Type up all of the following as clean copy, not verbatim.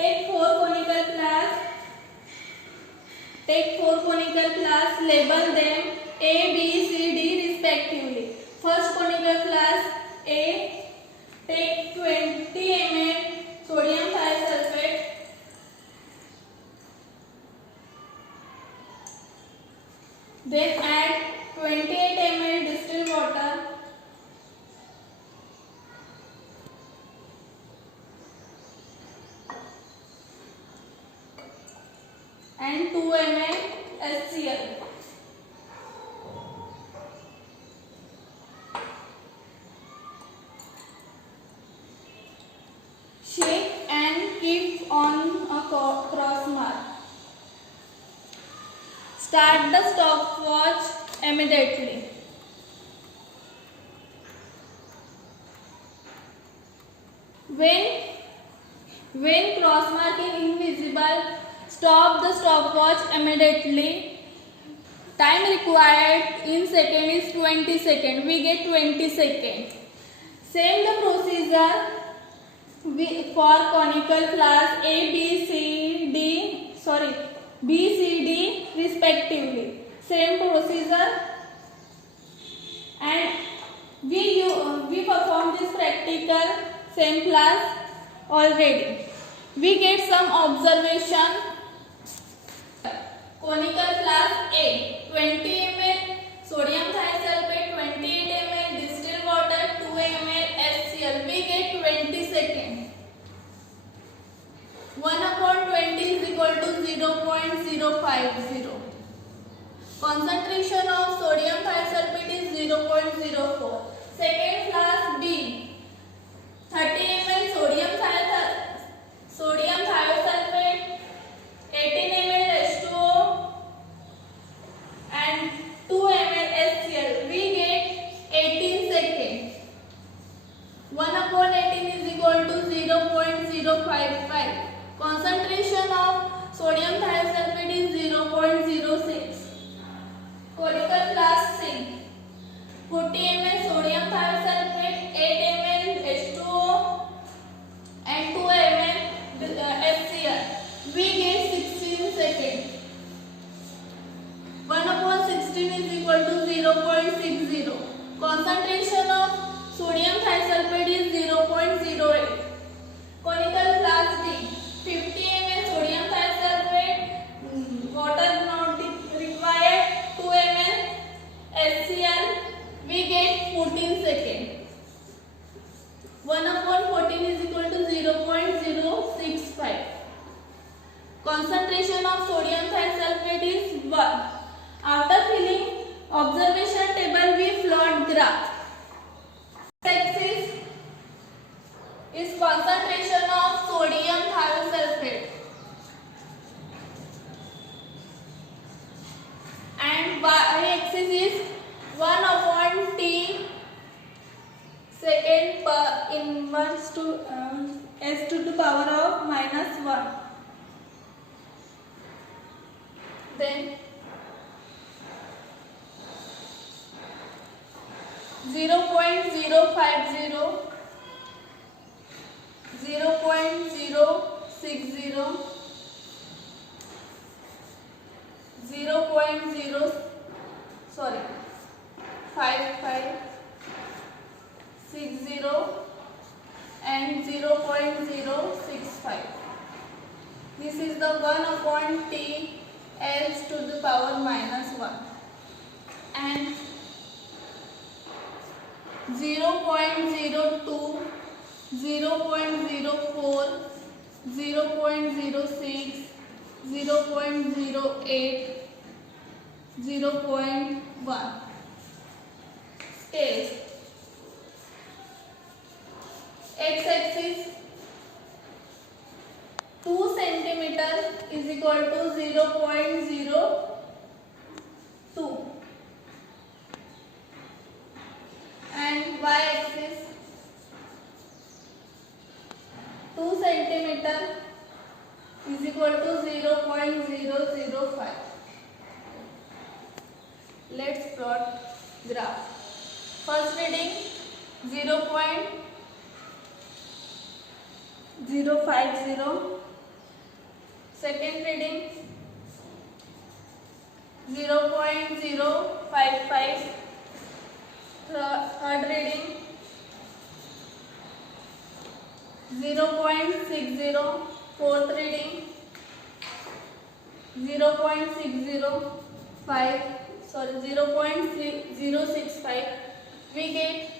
Take four conical class, label them A, B, C, D respectively. First conical class A, take 20 ml sodium thiosulfate, then add 28 ml distilled water, and 2 ml HCl. Shake and keep on a cross mark. Start the stopwatch immediately. When cross mark is invisible, stop the stopwatch immediately. Time required in second is 20 seconds. We get 20 seconds. Same the procedure for conical class A, B, C, D respectively. Same procedure, and we perform this practical same class already. We get some observation. Conical class A, 20 ml sodium thiosulfate, 28 ml distilled water, 2 ml HCl. We get 20 seconds. 1/20 is equal to 0.050. Concentration of sodium thiosulfate is 0.04. Second class B, 30 ml sodium thiosulfate, 18 ml H2O and 2 ml HCl. We get 18 seconds. 1/18 is equal to 0.055. Concentration of sodium thiosulfate is 0.06. Conical class C, 40 ml sodium thiosulfate, 8 ml H2O and 2 ml HCl. We get 16 seconds. 1/16 is equal to 0.60. Concentration of sodium thiosulfate is 0.08. Conical class D, 50 ml sodium thiosulfate, water not required, 2 ml HCl. We get 14 seconds. 1/14 is equal to 0.065. Concentration of sodium thiosulfate is 1. After filling observation table, we plot graph. X-axis is concentration of sodium thiosulfate and y-axis is 1/T second per inverse to s to the power of -1. Then 0.050, 0.060, 55, 60 and 0.065. This is the 1/T s to the power -1 and 0.02, 0.04, 0.06, 0.08, 0.1. Scale. X-axis 2 cm is equal to 0.02 and y-axis 2 cm is equal to 0.005. Let's plot graph. First reading 0.050, Second reading 0.055. Third reading 0.60. Fourth reading 0.605. 0.065. We get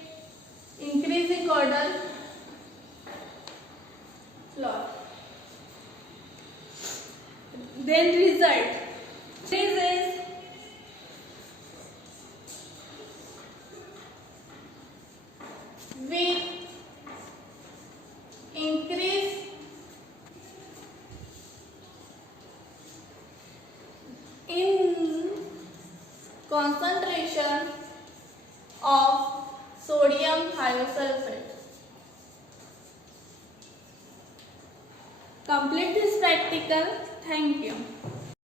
increasing order plot. Then result. This is with increase in concentration of sodium thiosulfate. Complete this practical. Thank you.